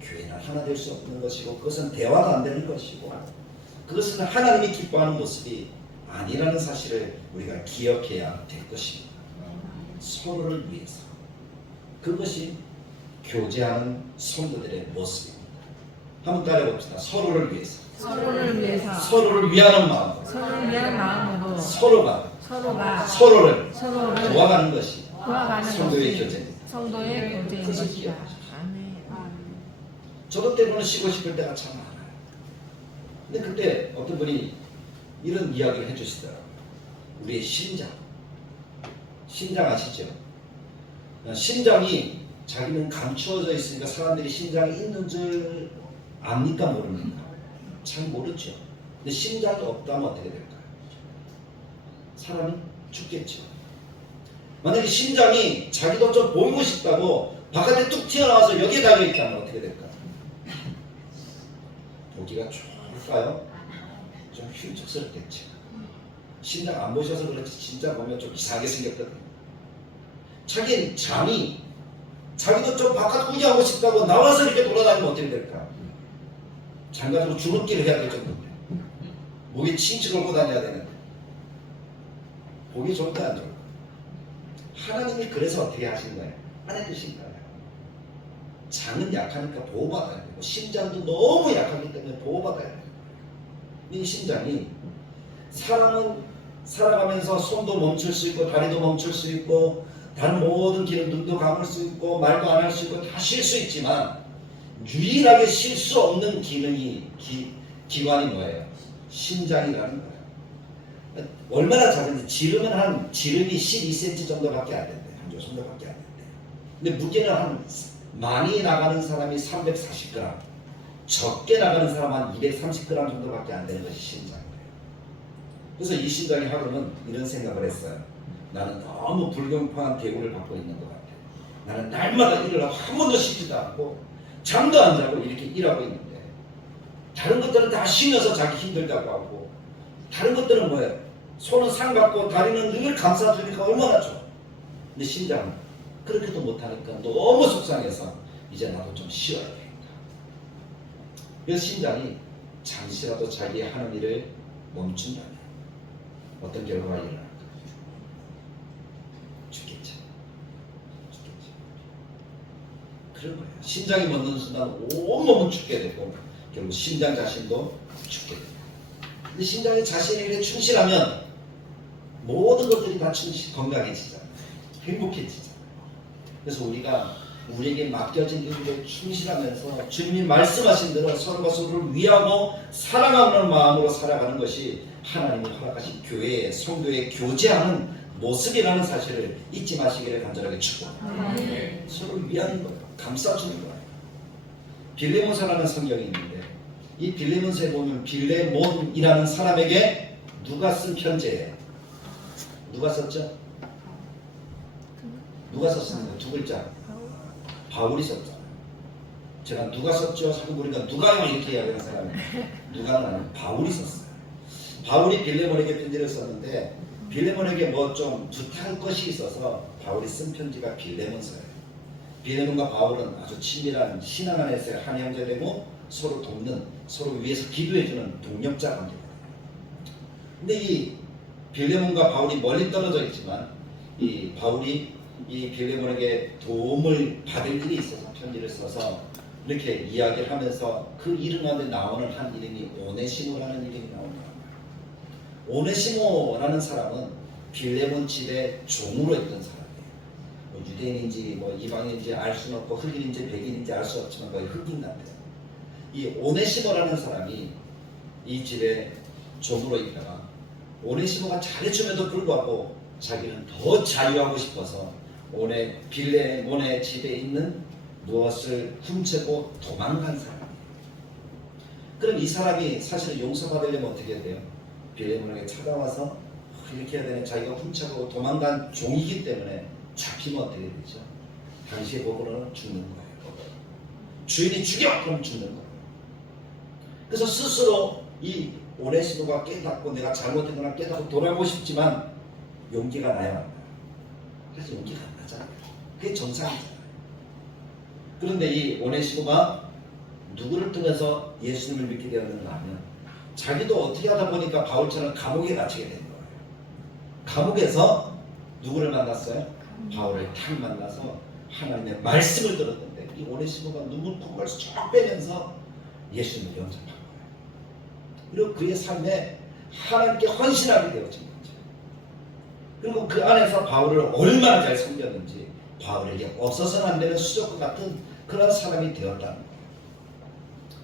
교회는 하나 될 수 없는 것이고 그것은 대화도 안 되는 것이고 그것은 하나님이 기뻐하는 모습이 아니라는 사실을 우리가 기억해야 될 것입니다. 서로를 위해서 그것이 교제하는 성도들의 모습입니다. 한번 따라해봅시다. 서로를 위해서 서로를 위해서 서로를 위하는 마음으로 서로를 위한 마음으로 서로가 서로를 도와가는 것이 도와가는 성도의 것이 교제입니다. 성도의 교제인 것이다. 아멘. 저도 때로는 쉬고 싶을 때가 참 많아요. 근데 그때 어떤 분이 이런 이야기를 해주시더라고요. 우리의 심장 아시죠? 심장이 자기는 감추어져 있으니까 사람들이 심장이 있는 줄 압니까 모릅니까? 잘 모르죠. 근데 심장이 없다면 어떻게 될까요? 사람이 죽겠죠. 만약에 심장이 자기도 좀 보이고 싶다고 바깥에 뚝 튀어나와서 여기에 달려있다면 어떻게 될까요? 보기가 좋을까요? 좀 흉측스럽겠죠. 심장 안 보셔서 그렇지 진짜 보면 좀 이상하게 생겼거든요. 자기 잠이 자기도 좀 바깥 구경하고 싶다고 나와서 이렇게 돌아다니면 어떻게 될까? 장가지고 주눅기를 해야 될 정도인데 목에 칭치 걸고 다녀야 되는데 보기 좋을까 안 좋을까? 하나님이 그래서 어떻게 하신 거예요? 안 해주신 거예요. 장은 약하니까 보호받아야 되고 심장도 너무 약하기 때문에 보호받아야 돼요. 이 심장이 사람은 살아가면서 손도 멈출 수 있고 다리도 멈출 수 있고 다른 모든 기능 눈도 감을 수 있고 말도 안 할 수 있고 다 쉴 수 있지만 유일하게 쉴 수 없는 기능이 기관이 뭐예요? 심장이라는 거예요. 얼마나 작은지 지름이 12cm 정도밖에 안 된대요. 한 조 정도밖에 안 된대요. 근데 무게는 한 많이 나가는 사람이 340g, 적게 나가는 사람 한 230g 정도밖에 안 되는 것이 심장이에요. 그래서 이 심장이 하루는 이런 생각을 했어요. 나는 너무 불공평한 대우를 받고 있는 것 같아. 나는 날마다 일을 하고 한 번도 쉬지도 않고 잠도 안 자고 이렇게 일하고 있는데 다른 것들은 다 쉬면서 자기 힘들다고 하고 다른 것들은 뭐예요? 손은 상 받고 다리는 늘 감싸주니까 얼마나 좋아. 근데 심장은 그렇게도 못하니까 너무 속상해서 이제 나도 좀 쉬어야 되겠다. 그래서 심장이 잠시라도 자기 하는 일을 멈춘다면 어떤 결과가 일어날까? 죽겠죠. 그런 거예요. 심장이 멎는 순간 온몸은 죽게 되고 결국 심장 자신도 죽게 됩니다. 근데 심장이 자신의 일에 충실하면 모든 것들이 다 건강해지잖아요. 행복해지잖아요. 그래서 우리가 우리에게 맡겨진 일에 충실하면서 주님이 말씀하신 대로 서로가 서로를 위하고 사랑하는 마음으로 살아가는 것이 하나님이 허락하신 교회의 성도의 교제하는 모습이라는 사실을 잊지 마시기를 간절하게 축복합니다. 서로 위하는 거예요. 감싸주는 거예요. 빌레몬서라는 성경이 있는데 이 빌레몬서에 보면 빌레몬이라는 사람에게 누가 쓴 편지예요? 누가 썼죠? 누가 썼습니까? 두 글자. 바울이 썼잖아요. 제가 누가 썼죠? 자꾸 우리가 누가요? 이렇게 이야기하는 사람이 누가는 아니고 바울이 썼어요. 바울이 빌레몬에게 편지를 썼는데 빌레몬에게 뭐 좀 부탁할 것이 있어서 바울이 쓴 편지가 빌레몬서예요. 빌레몬과 바울은 아주 친밀한 신앙 안에서 한 형제 되고 서로 돕는, 서로 위해서 기도해주는 동력자 관계예요. 근데 이 빌레몬과 바울이 멀리 떨어져 있지만 이 바울이 이 빌레몬에게 도움을 받을 일이 있어서 편지를 써서 이렇게 이야기를 하면서 그 이름 안에 나오는 한 이름이 오네시모라는 이름이 나옵니다. 오네시모라는 사람은 빌레몬 집의 종으로 있던 사람이에요. 뭐 유대인인지 뭐 이방인인지 알 수는 없고 흑인인지 백인인지 알 수 없지만 거의 흑인 같아요. 이 오네시모라는 사람이 이 집의 종으로 있다가 오네시모가 잘해줌에도 불구하고 자기는 더 자유하고 싶어서 빌레몬의 집에 있는 무엇을 훔치고 도망간 사람이에요. 그럼 이 사람이 사실 용서받으려면 어떻게 해야 돼요? 빌레몬에게 찾아와서 이렇게 해야 되네. 자기가 훔쳐가고 도망간 종이기 때문에 잡히면 어떻게 되죠? 당시의 법으로는 죽는 거예요. 주인이 죽여! 그럼 죽는 거예요. 그래서 스스로 이 오네시모가 깨닫고 내가 잘못했거나 깨닫고 돌아가고 싶지만 용기가 나야 합니다. 그래서 용기가 안 나잖아요. 그게 정상이잖아요. 그런데 이 오네시모가 누구를 통해서 예수님을 믿게 되었는가 하면 자기도 어떻게 하다 보니까 바울처럼 감옥에 갇히게 된 거예요. 감옥에서 누구를 만났어요? 바울을 탁 만나서 하나님의 말씀을 들었는데 이 오네시모가 눈물포구를 쭉 빼면서 예수님을 영접한 거예요. 그리고 그의 삶에 하나님께 헌신하게 되어진 거죠. 그리고 그 안에서 바울을 얼마나 잘 섬겼는지 바울에게 없어서는 안 되는 수족과 같은 그런 사람이 되었다는 거예요.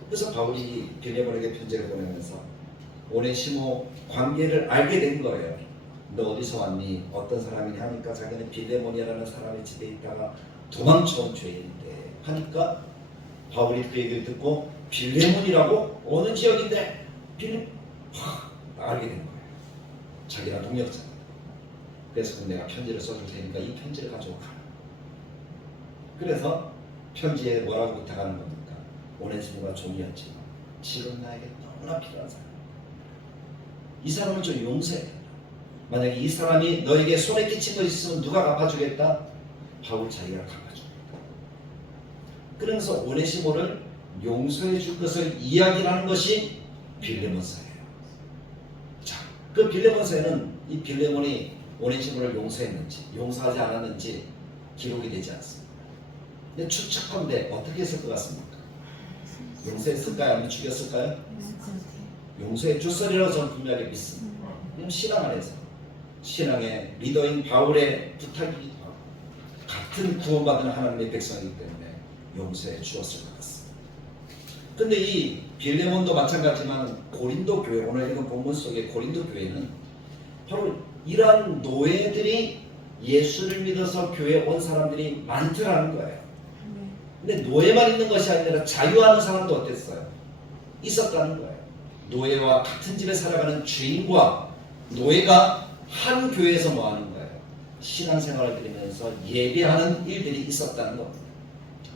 그래서 바울이 빌레몬에게 편지를 보내면서 오네시모 관계를 알게 된 거예요. 너 어디서 왔니? 어떤 사람이니? 하니까 자기는 빌레몬이라는 사람의 집에 있다가 도망쳐온 죄인인데 하니까 바울이 그 얘기를 듣고 빌레몬이라고? 어느 지역인데? 알게 된 거예요. 자기랑 동역자입니다. 그래서 내가 편지를 써줄 테니까 이 편지를 가지고 가라. 그래서 편지에 뭐라고 부탁하는 겁니까? 오네시모가 종이었지만 지금 나에게 너무나 필요한 사람. 이 사람을 좀 용서해야 된다. 만약에 이 사람이 너에게 손에 끼친 것이 있으면 누가 갚아주겠다? 바울 자기가 갚아주겠다. 그러면서 오네시모를 용서해 줄 것을 이야기하는 것이 빌레몬서예요. 자, 그 빌레몬서에는 이 빌레몬이 오네시모를 용서했는지 용서하지 않았는지 기록이 되지 않습니다. 근데 추측컨대 어떻게 했을 것 같습니까? 용서했을까요? 아니면 죽였을까요? 용서해 줬으리라고 저는 분명하게 믿습니다. 그럼 신앙 안에서 신앙의 리더인 바울의 부탁이기도 하고 같은 구원받은 하나님의 백성이기 때문에 용서해 주었을 것 같습니다. 근데 이 빌레몬도 마찬가지지만 고린도 교회, 오늘 읽은 본문 속의 고린도 교회는 바로 이러한 노예들이 예수를 믿어서 교회에 온 사람들이 많더라는 거예요. 근데 노예만 있는 것이 아니라 자유하는 사람도 어땠어요? 있었다는 거예요. 노예와 같은 집에 살아가는 주인과 노예가 한 교회에서 뭐 하는 거예요? 신앙생활을 드리면서 예배하는 일들이 있었다는 겁니다.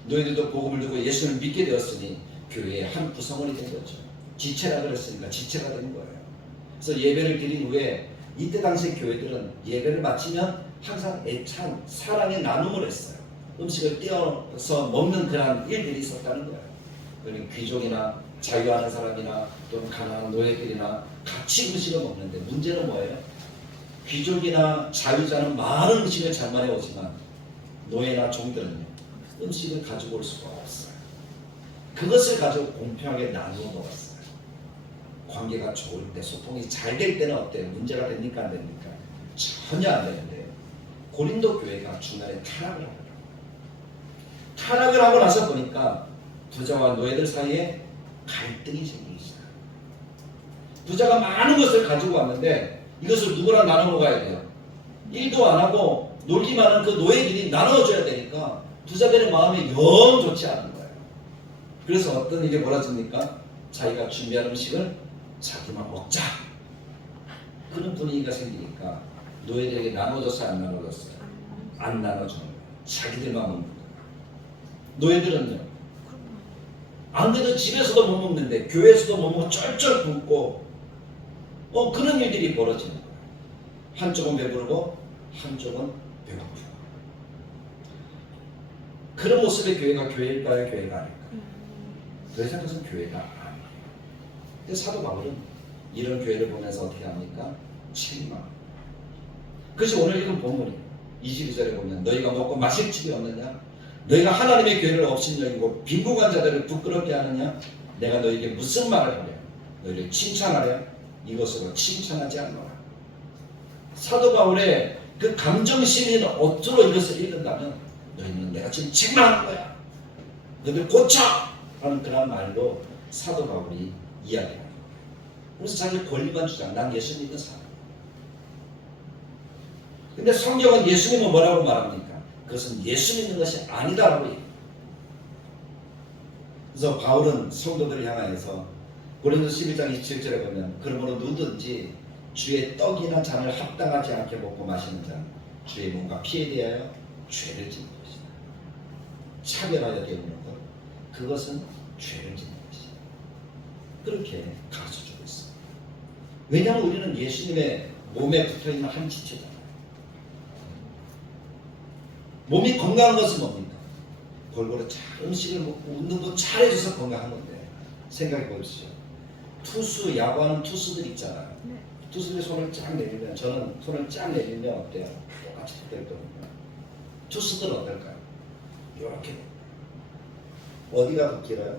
노예들도 복음을 듣고 예수를 믿게 되었으니 교회의 한 구성원이 된 거죠. 지체라 그랬으니까 지체가 된 거예요. 그래서 예배를 드린 후에 이때 당시 교회들은 예배를 마치면 항상 애찬 사랑의 나눔을 했어요. 음식을 떼어서 먹는 그런 일들이 있었다는 거예요. 그러니까 귀족이나 자유하는 사람이나 또는 가난한 노예들이나 같이 음식을 먹는데 문제는 뭐예요? 귀족이나 자유자는 많은 음식을 잘 마련해오지만 노예나 종들은요 음식을 가지고 올 수가 없어요. 그것을 가지고 공평하게 나누어 먹었어요. 관계가 좋을 때 소통이 잘 될 때는 어때요? 문제가 됩니까 안 됩니까? 전혀 안 되는데 고린도 교회가 중간에 타락을 하더라고요. 타락을 하고 나서 보니까 부자와 노예들 사이에 갈등이 생기기 시작해요. 부자가 많은 것을 가지고 왔는데 이것을 누구랑 나눠 먹어야 돼요? 일도 안 하고 놀기만 하는 그 노예들이 나눠줘야 되니까 부자들의 마음이 영 좋지 않은 거예요. 그래서 어떤 일이 벌어집니까? 자기가 준비한 음식을 자기만 먹자. 그런 분위기가 생기니까 노예들에게 나눠줬어요, 안 나눠줬어요? 안 나눠주는 거예요. 자기들만 먹는 거예요. 노예들은요, 안 그래도 집에서도 못 먹는데 교회에서도 못 먹고 쩔쩔 굶고 그런 일들이 벌어지는 거예요. 한쪽은 배부르고 한쪽은 배고프고. 그런 모습의 교회가 교회일까요? 교회가 아닐까요? 더 이상 그것은 교회가 아니에요. 근데 사도 바울은 이런 교회를 보면서 어떻게 합니까? 책임합니다. 그것이 오늘 읽은 본문이에요. 22절에 보면 너희가 먹고 마실 집이 없느냐? 너희가 하나님의 교회를 업신여기고 빈궁한 자들을 부끄럽게 하느냐? 내가 너희에게 무슨 말을 하랴? 너희를 칭찬하랴? 이것으로 칭찬하지 않노라. 사도 바울의 그 감정심인 어투로 이것을 읽는다면 너희는 내가 지금 책망하는 거야. 너희들 고쳐! 하는 그런 말로 사도 바울이 이야기합니다. 그래서 자기 권리만 주장. 난 예수 믿는 사람. 근데 성경은 예수님은 뭐라고 말합니까? 그것은 예수 믿는 것이 아니다라고 얘기해요. 그래서 바울은 성도들을 향하여서 고린도서 11장 27절에 보면 그러므로 누구든지 주의 떡이나 잔을 합당하지 않게 먹고 마시는 자는 주의 몸과 피에 대하여 죄를 짓는 것이다. 차별하여 되는 것, 그것은 죄를 짓는 것이다. 그렇게 가르쳐주고 있습니다. 왜냐하면 우리는 예수님의 몸에 붙어있는 한 지체잖아요. 몸이 건강한 것은 뭡니까? 골고루 잘 음식을 먹고 운동도 잘 해줘서 건강한 건데 생각해 보십시오. 투수, 야구하는 투수들 있잖아요. 투수들이 손을 쫙 내밀면, 저는 손을 쫙 내밀면 어때요? 똑같이 될 거거든요. 투수들은 어떨까요? 이렇게 어디가 더 길어요?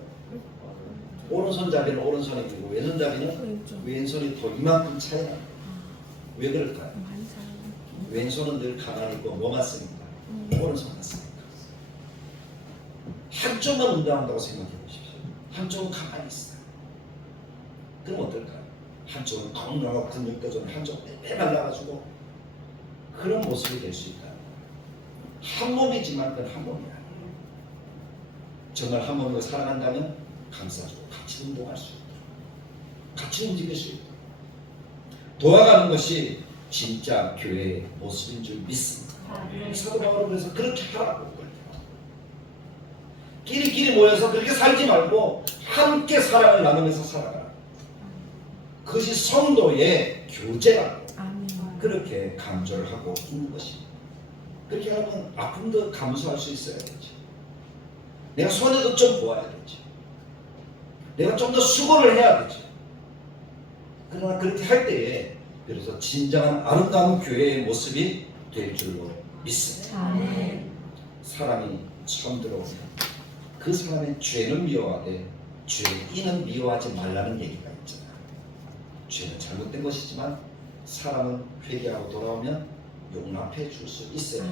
오른손잡이는 오른손이 길고 왼손잡이는 왼손이 더 이만큼 차이 나요. 왜 그럴까요? 왼손은 늘 가만히 있고 뭐만 쓰니까? 오른손만 쓰니까. 한쪽만 운동한다고 생각해 보십시오. 한쪽은 가만히 있어요. 그럼 어떨까요? 한쪽은 건강하고 근육도 좀 한쪽은 빼발라가지고 그런 모습이 될 수 있다. 한 몸이지만 그건 한 몸이 아니에요. 정말 한 몸으로 살아간다면 감싸주고 같이 운동할 수 있도록 같이 움직일 수 있도록 도와가는 것이 진짜 교회의 모습인 줄 믿습니다. 사도 바울은 그래서 그렇게 하라고 그래요. 끼리끼리 모여서 그렇게 살지 말고 함께 사랑을 나누면서 살아가라. 그것이 성도의 교제라고 그렇게 강조를 하고 있는 것입니다. 그렇게 하면 아픔도 감수할 수 있어야 되죠. 내가 손해도 좀 보아야 되죠. 내가 좀 더 수고를 해야 되죠. 그러나 그렇게 할 때에 그래서 진정한 아름다운 교회의 모습이 될 줄로 믿습니다. 사람이 처음 들어오면 그 사람의 죄는 미워하되 죄인은 미워하지 말라는 얘기가 있잖아요. 죄는 잘못된 것이지만 사람은 회개하고 돌아오면 용납해 줄 수 있어야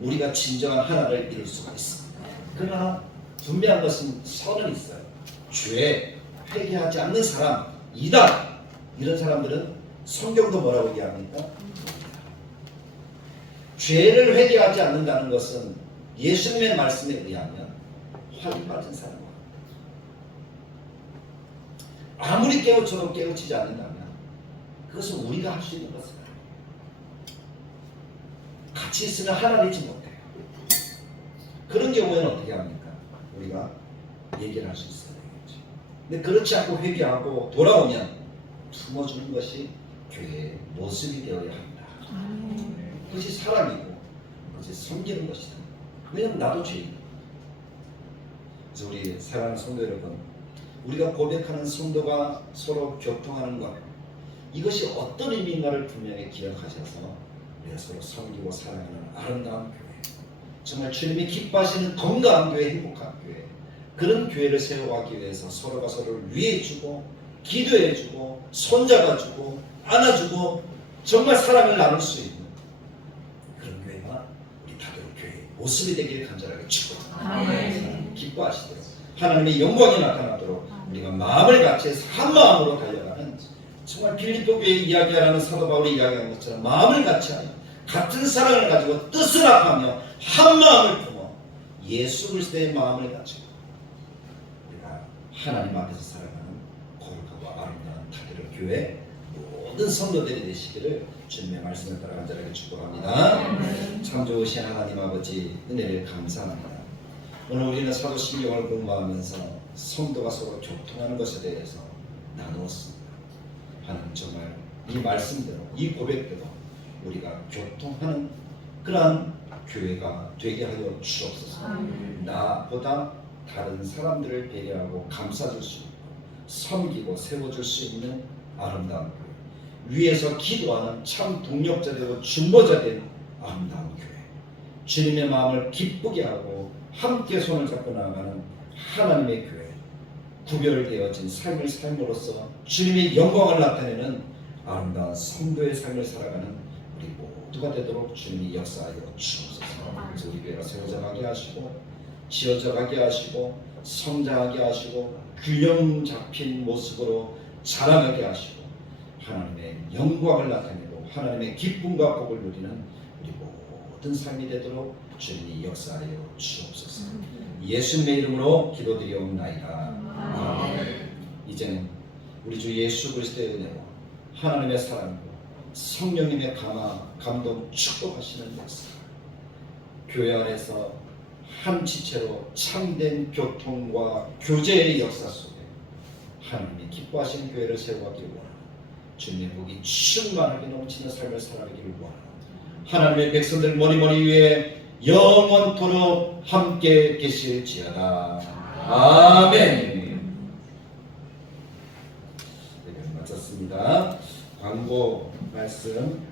우리가 진정한 하나를 이룰 수가 있습니다. 그러나 분명한 것은 선은 있어요. 죄, 회개하지 않는 사람이다. 이런 사람들은 성경도 뭐라고 얘기합니까? 죄를 회개하지 않는다는 것은 예수님의 말씀에 의하면 환이 빠진 사람과 아무리 깨우쳐도 깨우치지 않는다면 그것은 우리가 할 수 있는 것은 같이 있으면 하나 되지 못해요. 그런 경우에는 어떻게 합니까? 우리가 얘기를 할 수 있어야 되겠죠. 근데 그렇지 않고 회개하고 돌아오면 품어주는 것이 교회의 모습이 되어야 합니다. 그것이 사람이고 그것이 섬기는 것이다. 왜냐하면 나도 죄인이다. 그래서 우리 사랑하는 성도 여러분, 우리가 고백하는 성도가 서로 교통하는 것, 이것이 어떤 의미인가를 분명히 기억하셔서 우리가 서로 섬기고 사랑하는 아름다운 교회, 정말 주님이 기뻐하시는 건강한 교회, 행복한 교회, 그런 교회를 세워가기 위해서 서로가 서로를 위해주고 기도해주고 손잡아주고 안아주고 정말 사랑을 나눌 수 있는 그런 교회가 우리 다들 교회의 모습이 되기를 간절하게 축복합니다. 기뻐하시도록 하나님의 영광이 나타나도록 우리가 마음을 같이해서 한 마음으로 달려가는, 정말 빌립보 교회의 이야기하라는 사도 바울이 이야기한 것처럼 마음을 같이하여 같은 사랑을 가지고 뜻을 합하며 한 마음을 품어 예수 그리스도의 마음을 가지고 우리가 하나님 앞에서 살아가는 거룩하고 아름다운 다들의 교회 모든 성도들이 되시기를 주님의 말씀을 따라 간절하게 축복합니다. 참 좋으신 하나님 아버지 은혜를 감사합니다. 오늘 우리는 사도신경을 공부하면서 성도가 서로 교통하는 것에 대해서 나누었습니다. 하나님 정말 이 말씀대로 이 고백대로 우리가 교통하는 그러한 교회가 되게 하여 주옵소서. 나보다 다른 사람들을 배려하고 감싸줄 수 있고 섬기고 세워줄 수 있는 아름다운 교회, 위에서 기도하는 참 동력자 되고 중보자 된 아름다운 교회, 주님의 마음을 기쁘게 하고 함께 손을 잡고 나아가는 하나님의 교회, 구별되어진 삶을 삶으로써 주님의 영광을 나타내는 아름다운 성도의 삶을 살아가는 우리 모두가 되도록 주님이 역사하여 주옵소서. 그래서 우리 교회가 세워져 가게 하시고 지어져 가게 하시고 성장하게 하시고 균형 잡힌 모습으로 자라나게 하시고 하나님의 영광을 나타내고 하나님의 기쁨과 복을 누리는 우리 모든 삶이 되도록 주님이 역사하여 주옵소서. 예수님의 이름으로 기도드리옵나이다. 아멘. 이제는 우리 주 예수 그리스도의 은혜로 하나님의 사랑으로 성령님의 감동 축복하시는 역사, 교회 안에서 한 지체로 참된 교통과 교제의 역사 속에 하나님이 기뻐하시는 교회를 세워가기 원합니다. 주님의 복이 충만하게 넘치는 삶을 살아가기를 원합니다. 하나님의 백성들 머리 위에 영원토록 함께 계실지어다. 아멘. 네, 마쳤습니다. 광고 말씀